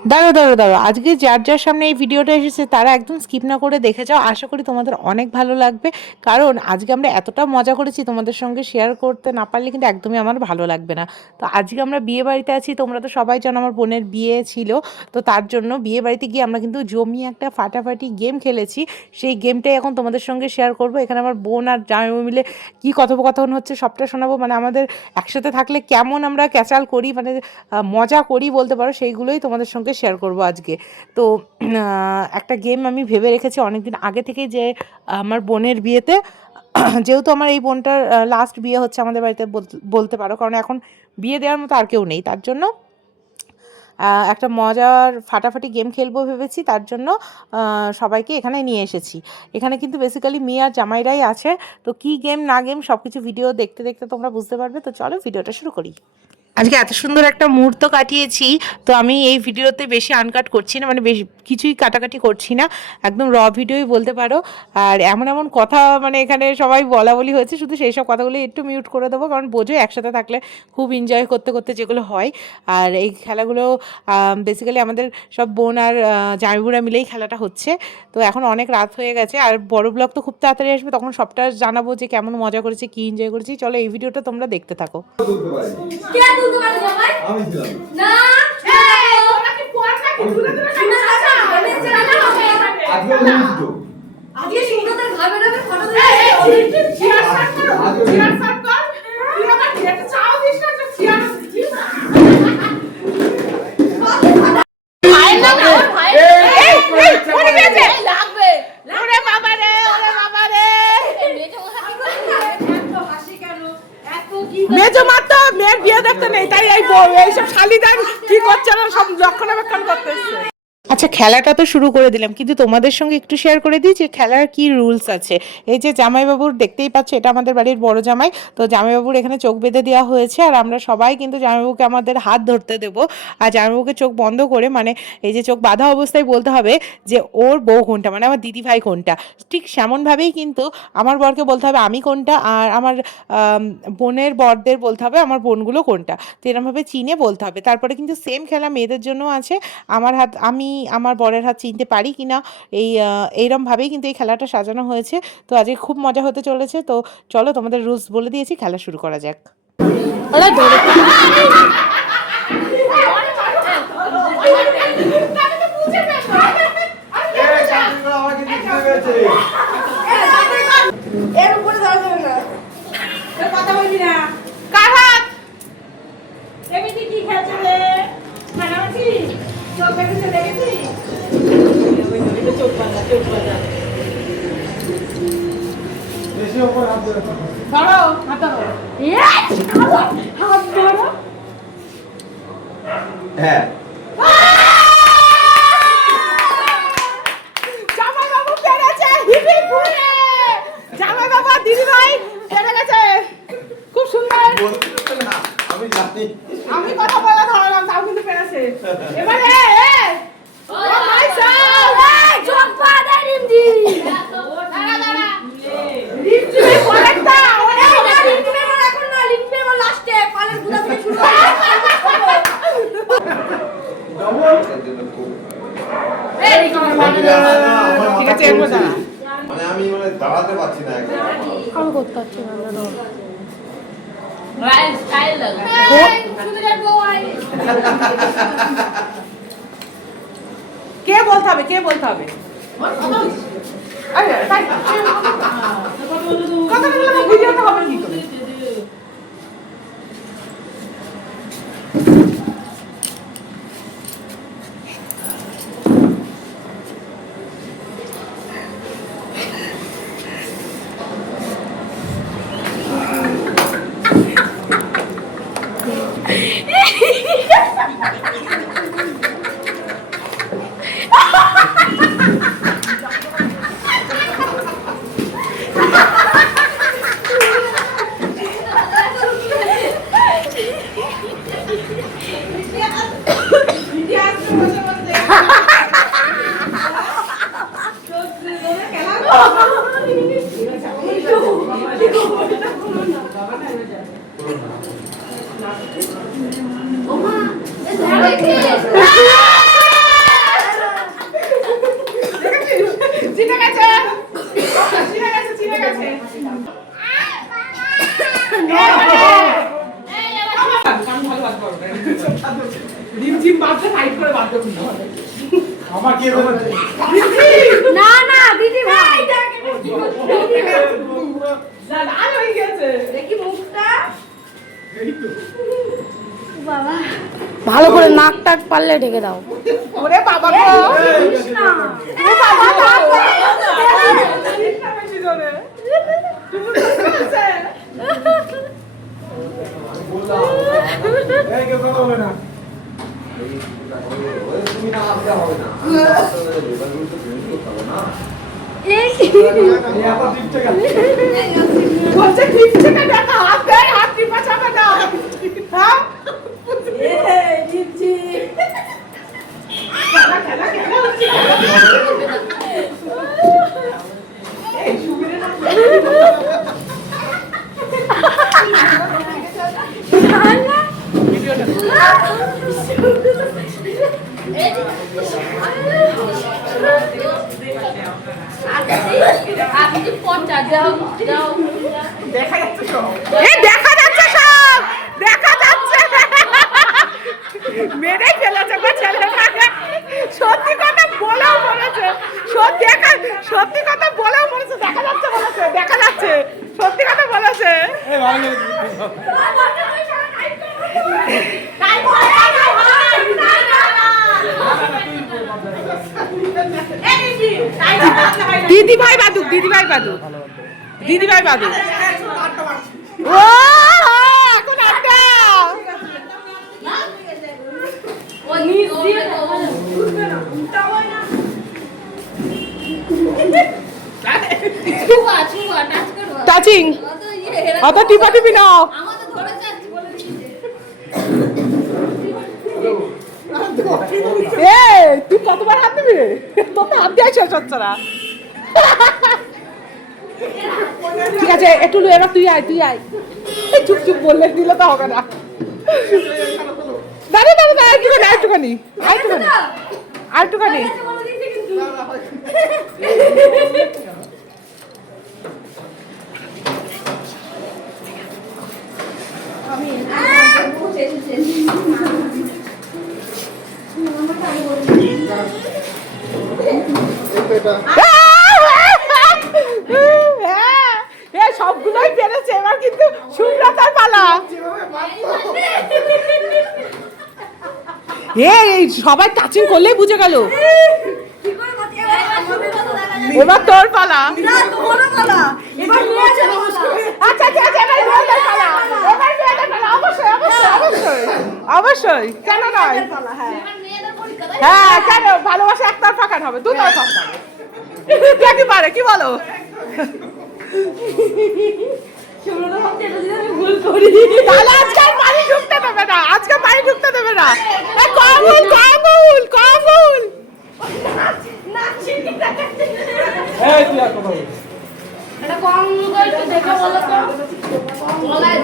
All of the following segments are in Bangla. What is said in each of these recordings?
দাঁড়াও দাঁড়াও দাঁড়াও, আজকে যার যার সামনে এই ভিডিওটা এসেছে তারা একদম স্কিপ না করে দেখে যাও। আশা করি তোমাদের অনেক ভালো লাগবে, কারণ আজকে আমরা এতটা মজা করেছি, তোমাদের সঙ্গে শেয়ার করতে না পারলে কিন্তু একদমই আমার ভালো লাগবে না। তো আজকে আমরা বিয়ে বাড়িতে আছি, তোমরা তো সবাই জানো আমার বোনের বিয়ে ছিল। তো তার জন্য বিয়ে বাড়িতে গিয়ে আমরা কিন্তু জমিয়ে একটা ফাটাফাটি গেম খেলেছি। সেই গেমটাই এখন তোমাদের সঙ্গে শেয়ার করব। এখানে আমার বোন আর জামাইবাবু মিলে কী কথোপকথন হচ্ছে সবটা শোনাবো। মানে আমাদের একসাথে থাকলে কেমন আমরা ক্যাচাল করি, মানে মজা করি বলতে পারো, সেইগুলোই তোমাদের সঙ্গে শেয়ার করব আজকে। তো একটা গেম আমি ভেবে রেখেছি অনেক দিন আগে থেকেই, যে আমার বোনের বিয়েতে যেহেতু আমার এই বোনটার লাস্ট বিয়ে হচ্ছে আমাদের বাড়িতে বলতে পারো, কারণ এখন বিয়ে দেওয়ার মতো আর কেউ নেই, তার জন্য একটা মজার ফাটাফাটি গেম খেলবো ভেবেছি। তার জন্য সবাইকে এখানে নিয়ে এসেছি। এখানে কিন্তু বেসিক্যালি মেয়ে আর জামাইরাই আছে। তো কী গেম না গেম সব কিছু ভিডিও দেখতে দেখতে তোমরা বুঝতে পারবে। তো চলো ভিডিওটা শুরু করি। আজকে এত সুন্দর একটা মুহূর্ত কাটিয়েছি, তো আমি এই ভিডিওতে বেশি আনকাট করছি না, মানে বেশি কিছুই কাটাকাটি করছি না, একদম র ভিডিওই বলতে পারো। আর এমন এমন কথা মানে এখানে সবাই বলা বলি হয়েছে, শুধু সেই সব কথাগুলো একটু মিউট করে দেবো, কারণ বোঝো একসাথে থাকলে খুব এনজয় করতে করতে যেগুলো হয়। আর এই খেলাগুলো বেসিক্যালি আমাদের সব বোন আর জামাইবুড়া মিলেই খেলাটা হচ্ছে। তো এখন অনেক রাত হয়ে গেছে, আর বড় ব্লগ তো খুব তাড়াতাড়ি আসবে, তখন সবটা জানাবো যে কেমন মজা করেছি, কী এনজয় করেছি। চলো এই ভিডিওটা তোমরা দেখতে থাকো। মেজো মা তো মেয়ের বিয়ে দেখতে নেই, তাই এইসব শালিদার কি করছে না সব রক্ষণাবেক্ষণ করতেছে। আচ্ছা, খেলাটা তো শুরু করে দিলাম, কিন্তু তোমাদের সঙ্গে একটু শেয়ার করে দিই যে খেলার কি রুলস আছে। এই যে জামাইবাবুর দেখতেই পাচ্ছ, এটা আমাদের বাড়ির বড় জামাই। তো জামাইবাবুর এখানে চোখ বেঁধে দেওয়া হয়েছে, আর আমরা সবাই কিন্তু জামাইবাবুকে আমাদের হাত ধরতে দেবো। আর জামাইবাবুকে চোখ বন্ধ করে, মানে এই যে চোখ বাঁধা অবস্থায় বলতে হবে যে ওর বউ কোনটা, মানে আমার দিদি ভাই কোনটা। ঠিক সেমনভাবেই কিন্তু আমার বরকে বলতে হবে আমি কোনটা, আর আমার বোনের বরদের বলতে হবে আমার বোনগুলো কোনটা। তো এরমভাবে চিনে বলতে হবে। তারপরে কিন্তু সেম খেলা মেয়েদের জন্য আছে। আমি আমার বরের হাত চিনতে পারি কিনা, এইরমভাবেই কিন্তু এই খেলাটা সাজানো হয়েছে। তো আজকে খুব মজা হতে চলেছে। তো চলো তোমাদের রুলস বলে দিয়েছি, খেলা শুরু করা যাক। ওরা ধরে এর উপরে যাওয়া যাবে না, কথা বলবি না। কার হাত? এমনি কি খেলছে রে? খানাছি চোখ দেখে চলে গেছি। চোখ বাঁধা বেশি ওপর হাত ধরে ধরো, হাত ধরো। হাত ধরো। হ্যাঁ জামাইবাবু পেরেছে, হিপি ফুলে জামাইবাবু আর দিদি ভাই পেরে গেছে। খুব সুন্দর। না আমি জানি আমি কথা বলে ধরলাম, তাও কিন্তু পেরেছে। এবারে ও মাই সব চোখ বাঁধা রিমজি। দাঁড়া দাঁড়া, রিমজি পরেরটা ওরে না রিমজি মেমো এখন না, রিমজি মেমো লাস্টে পালের গুদা থেকে শুরু হবে। এই রিকমার বাঁধা ঠিক আছে, এরপর দাঁড়া। মানে আমি দাঁড়াতে পারছি না একদম। আমি করতে পারছি না। রাইল স্টাইল লাগা শুধু যাবো আই। কে বলতে হবে, কে বলতে হবে? আরে তাই কথা বললে ভিডিওটা হবে কি করে? আমাকে ফাইট করে বাধ্য করতে হবে। আমার কি বলছে না না দিদি ভাই না লাল হয়ে গেছে। দেখি মুখটা বাবা ভালো করে নাক টাক পারলে ঢেকে দাও। ওরে বাবা গো কৃষ্ণা ও বাবা না বেশি জোরে এই কেউ কথা বলে না তুমি না আসলে হবে না এবার তো তুমি তো খাবে না এই এই আবার ঠিক ঠিক আছে বলছে ঠিক থেকে দেখা হাত দেয় হাত টিপা চাপা দাও হ্যাঁ এই দিদি খেলা খেলা খেলা হচ্ছে এই সুবিরে না আপনি পঞ্চা যাও যাও দেখা যাচ্ছে সব দেখা যাচ্ছে সব দেখা যাচ্ছে মেরে ফেলেছে গো ছেলেটাকে সত্যি কথা বলেও বলেছে সত্যি কথা বলেও বলেছে দেখা যাচ্ছে সত্যি কথা বলেছে এই ভালো লাগে তাই বলে না এই দিদি তাই দিদি ভাই বাদুক ও এখন আড্ডা ওই নিচ দিয়ে উঠবে না উল্টাবই না ছুয়া ছুয়া টাচ করো টাচিং অত টিপি নাও আমাদের ধরে যাচ্ছে বলে দিয়েছে এ তুই কতবার হাত দিবি রে তোর তো হাত দিয়ে শেষ হচ্ছে না ঠিক আছে একটু এবার তুই আয় এই চুপ বললে দিলে তো হবে না দাঁড়া একটুখানি বলে দিয়েছে কিন্তু আমি সবগুলোই পেরেছে এবার কিন্তু সুব্রতার পালা এই সবাই টাচিং করলেই বুঝে গেল কি করে করতে এবার তোর পালা না তোমারও বলা এবার নিয়ে চলো আচ্ছা এবার মেয়েদের পালা অবশ্যই কেন নয় হ্যাঁ কেন ভালোবাসা একতরফা কেন হবে দুতরফা হবে কে পারে কি বলো সুব্রত ভাবছে এটা যদি আমি ভুল করি তাহলে আজকে পানি ঢুকতে দেবে না এই কমুল এই তুই আর কথা বল এটা কম করে দেখে বলো তো গলায়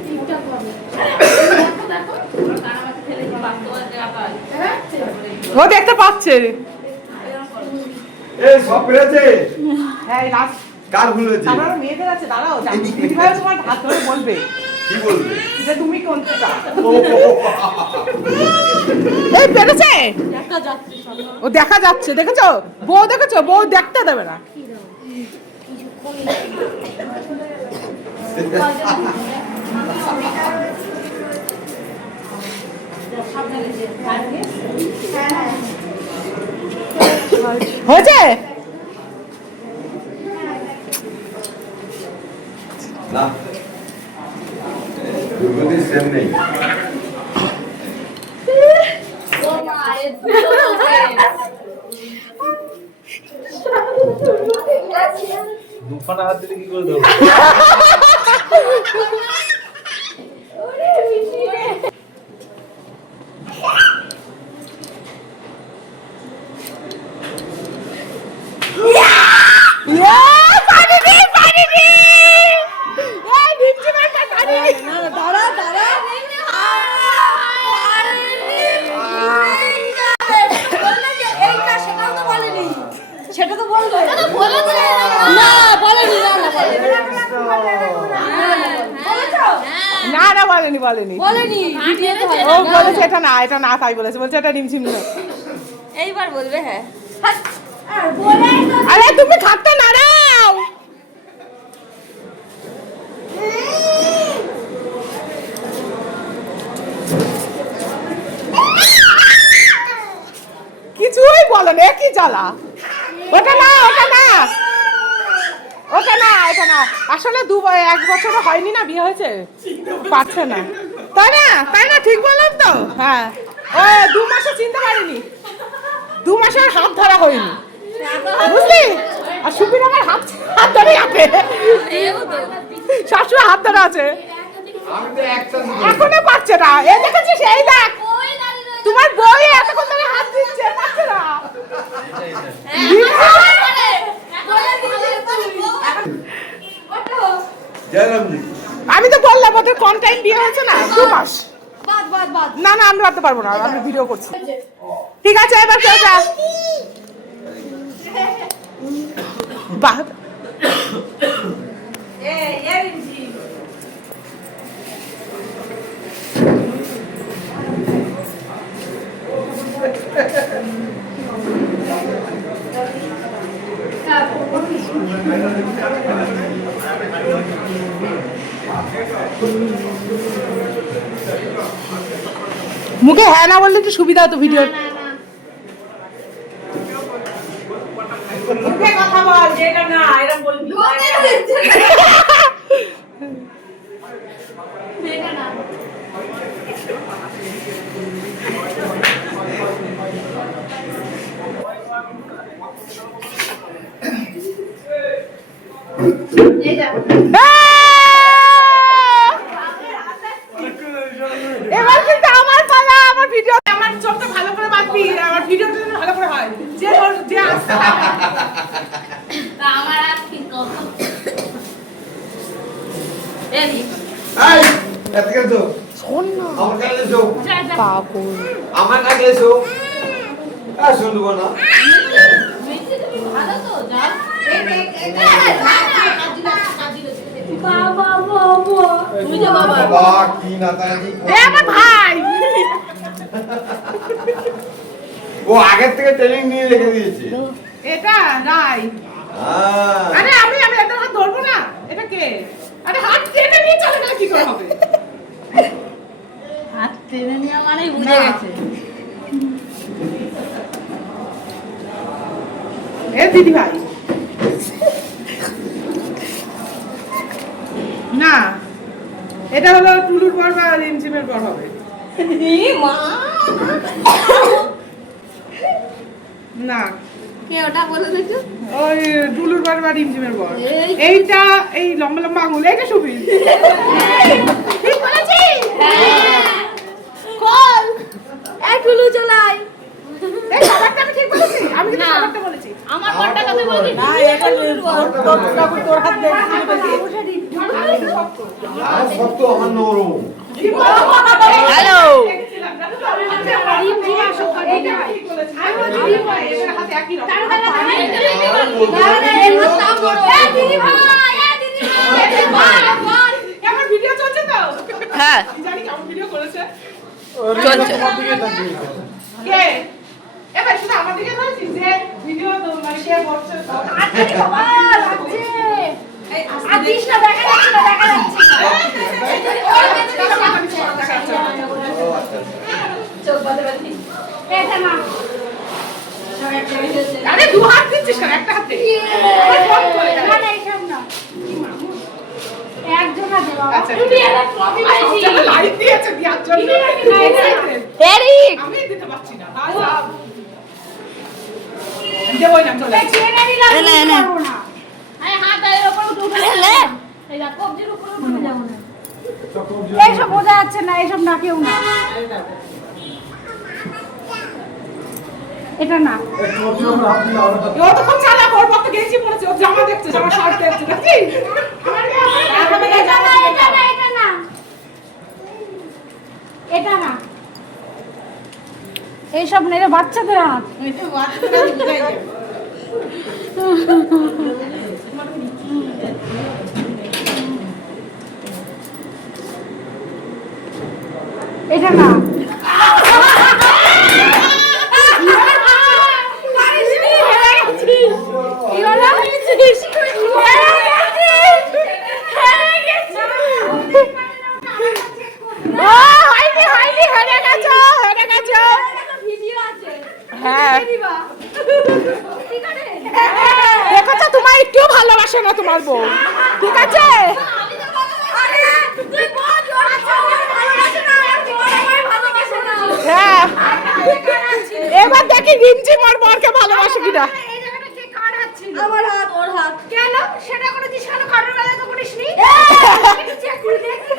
ঠিকঠাক হবে দেখো ওরা কানামাছি ফেলে বাস্তবে দেখা পায় ও দেখতে পাচ্ছে এই সব পেরেছে হ্যাঁ লাস্ট কার ভুল হয়েছে তারপর মেয়েদের আছে দাঁড়াও দিদিভাই তোমার হাত ধরে বলবে কি বলবে যে তুমি কোনটা এই পেরেছে দেখা যাচ্ছে সব ও দেখা যাচ্ছে দেখেছো বউ দেখতে দেবে না হয়েছে না দুর্গতি সেম নেই ও মা এর দুটো দুখানা হাত দিলে কি করে দেবো সেটা তো বলবে না বলেনি না বলেনি না বলেনি বলেনি বলেনি ভিডিওতে ও বলেছে এটা না তাই বলেছে বলছে এটা নিমছিম না এইবার বলবে হ্যাঁ আরে তুমি খাটটা নাড়াও কিছুই বলো না কি জ্বালা ওটা না এটা না আসলে 1 বছর হয়নি না বিয়ে হয়েছে পারছে না তাই না ঠিক বললাম তো হ্যাঁ ও 2 মাসে চিনতে পারিনি 2 মাসের হাত ধরা হয়নি বুঝলি আর সুবির আমার হাত ধরে আছে শাশুড়ি হাত ধরা আছে আমি তো একটা এখনো পারছে না এই দেখেছিস এই দেখ তোমার বই এতক্ষণ ধরে হাত দিচ্ছে পারছে না আমি তো বললাম ওদের কম টাইম বিয়ে হয়েছে না 2 মাস না আমি রাখতে পারবো না আমি ভিডিও করছি ঠিক আছে এবার কেউ যা বাহ মুখে হ্যাঁ না বললে একটু সুবিধা হতো ভিডিও মুখে কথা বল যেটা না এরকম বলবি এবার কিন্তু আমার পালা আমার ভিডিও আমার চোখটা ভালো করে বাঁধবি আমার ভিডিওটা যেন ভালো করে হয় যে আসছে আমার আর ঠিক কথা এই এতকে তো শোন না আমার কাছে এসো পাগল আমার কাছে এসো শুনবো না ভালো তো যা তুমি যে বাবা বাবা কি নাতাজি এ আমার ভাই ও আগের থেকে ট্রেনিং নিয়ে রেখে দিয়েছে এটা রাই আরে আমি এটা হাত ধরবো না এটা কে আরে হাত কেটে নিয়ে চলে গেলে কি করে হবে হাত টেনে নিয়ে মানেই বুঝে গেছে এ দিদি ভাই না এটা হলো টুলুর পর বা রিমঝিমের পর হবে না কে ওটা বলে দেখো ওই টুলুর পর বা রিমঝিমের পর এইটা এই লম্বা লম্বা আঙুল এইটা সুবি ঠিক বলেছি কল এই টুলু চলাই এই সবারটা আমি ঠিক বলেছি আমি কিন্তু সবারটা বলেছি আমার কোনটা কথা বলছি না এটা তোর হাত আর সব তো আমার নরম হ্যালো ভিডিও চলছে তো হ্যাঁ জানি কেমন ভিডিও করেছে চলছে কে এবার শুধু আমার দিকে ধরেছিস যে ভিডিও তো মানে কে করছে বাবা লাগছে আর দিশটা দেখা যাচ্ছে না দেখা যাচ্ছে চোখ বাঁধে বাঁধে এটা না আরে দু হাত দিচ্ছিস কেন একটা হাতে না না এইসব না একজন আছে বাবা আচ্ছা তুমি একটা ট্রফি পেয়েছি লাইট দিয়েছে দিয়ার জন্য এরিক আমি দিতে পারছি না হাই লাভ দেবই না চলে ছেড়ে দিলাম এনে, এনে। করবো না আরে হাত এর উপর উঠে লে। এই দেখো কবজির উপর উঠে যাবো না এইসব বোঝা যাচ্ছে না এইসব না কেউ না এটা না ও তো খুব চালাক ওর পক্ষে গেঞ্জি পরেছে ও জামা দেখছে জামা শার্ট দেখছে দেখছিস এটা না এটা না এটা না এটা না এইসব না এটা বাচ্চাদের হাত এটা না হ্যাঁ দেখো তোমার একটু ভালোবাসে না তোমার বউ, ঠিক আছে? হ্যাঁ এবার দেখি রিমঝিম ওর বরকে ভালোবাসে কিনা। আমার হাত ওর হাত কেন সেটা কোনো জিজ্ঞাসা কারোর বেলায় তো করিসনি চেক করে দেখি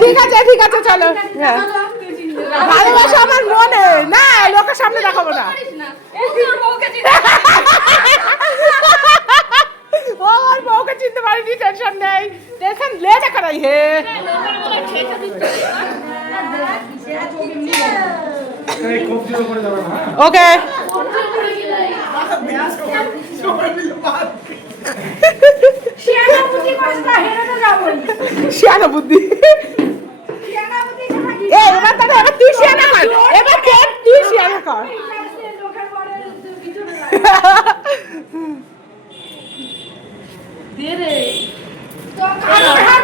ঠিক আছে ঠিক আছে চলো। হ্যাঁ ভালোবাসা আমার মনে না, লোকের সামনে দেখাবো না। ও আমার বউকে চিনতে পারিনি, টেনশন নেই, টেনশন লে দেখা নাই হে। ওকে শিয়ানা বুদ্ধি এবার তাহলে এবার তুই শিয়ানা কর, এবার তুই শিয়ানা কর।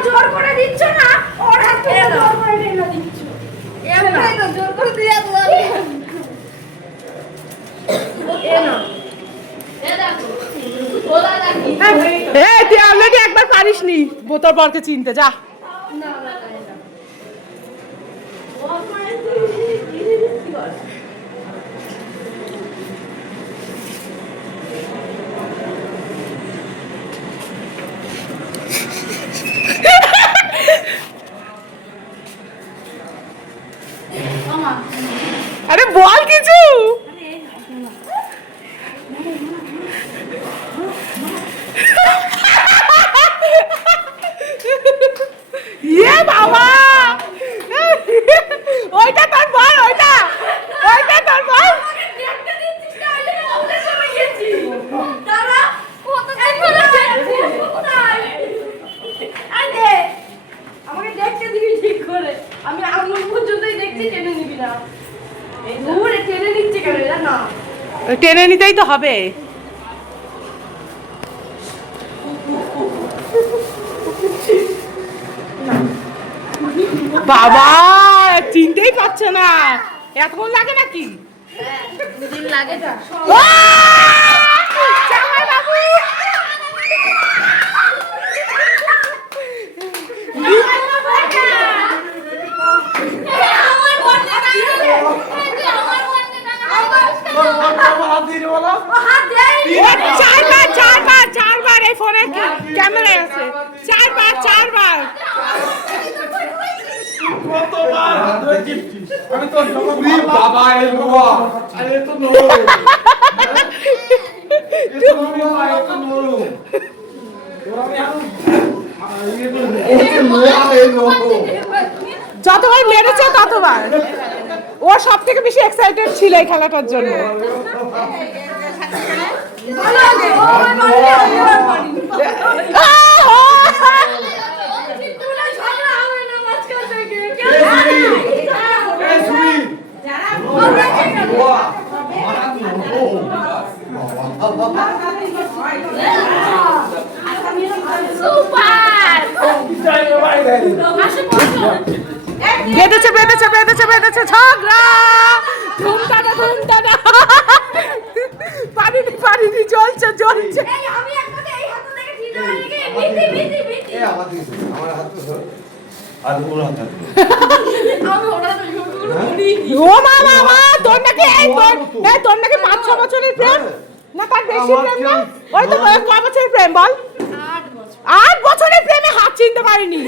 জোর করে দিচ্ছ না, ওর হাত জোর করে ঢেলে দিচ্ছ। এমনি তো জোর করে দিয়ে দাও। তুই অলরেডি একবার পারিসনি বোতল বরকে চিনতে, যা। আরে বল কিছু। ইয়ে বাবা ওইটা তোর বল, ওইটা তোর বল। আমাকে দেখতে দিবি ঠিক করে, আমি আঙুল পর্যন্তই দেখছি, টেনে নিবি না। দূরে টেনে নিচ্ছে কেন এটা না, টেনে নিতেই তো হবে। বাবা চিনতেই পারছে না, এতক্ষণ লাগে নাকি? দুদিন লাগে যা জামাই বাবু চারবার এই ফোনে ক্যামেরা আছে, চারবার আমি তো বাবা এ বাবা আরে তো নো এ তো নো এ তো নো যতবার মেরেছে ততবার ও সব থেকে বেশি এক্সাইটেড ছিল এই খেলাটার জন্য। বেঁধেছে ঝগড়া, ধুমটানা পারিনি জ্বলছে। আমি একসাথে এই হাত থেকে ঠিক হয়ে গেছে, বিতি এ আমার হাত তো ধর আর ওর হাত আমি ওটা তো করি। ও মা তোর নাকি তোর নাকি 5-6 বছরের প্রেম না, তার বেশি প্রেম না? ওই তো কয় বছরের প্রেম বল? 8 বছরের প্রেমে হাত চিনতে পারিনি।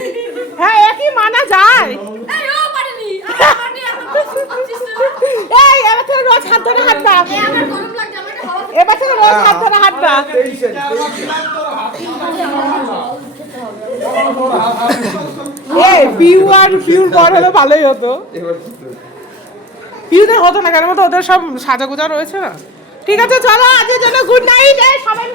হ্যাঁ একই মানা যায়। এই ও পারেনি, আমি এখন এই এবার থেকে রোজ হাত ধরে হাঁটবা, আমার গরম লাগছে, আমাকে হাওয়া এবার থেকে রোজ হাত ধরে হাঁটবা। এই পিউর বর হলে ভালোই হতো। পিউদের হতো না কেন, ওদের সব সাজাগুজা রয়েছে না, ঠিক আছে চলো আজকের জন্য গুড নাইট সবাই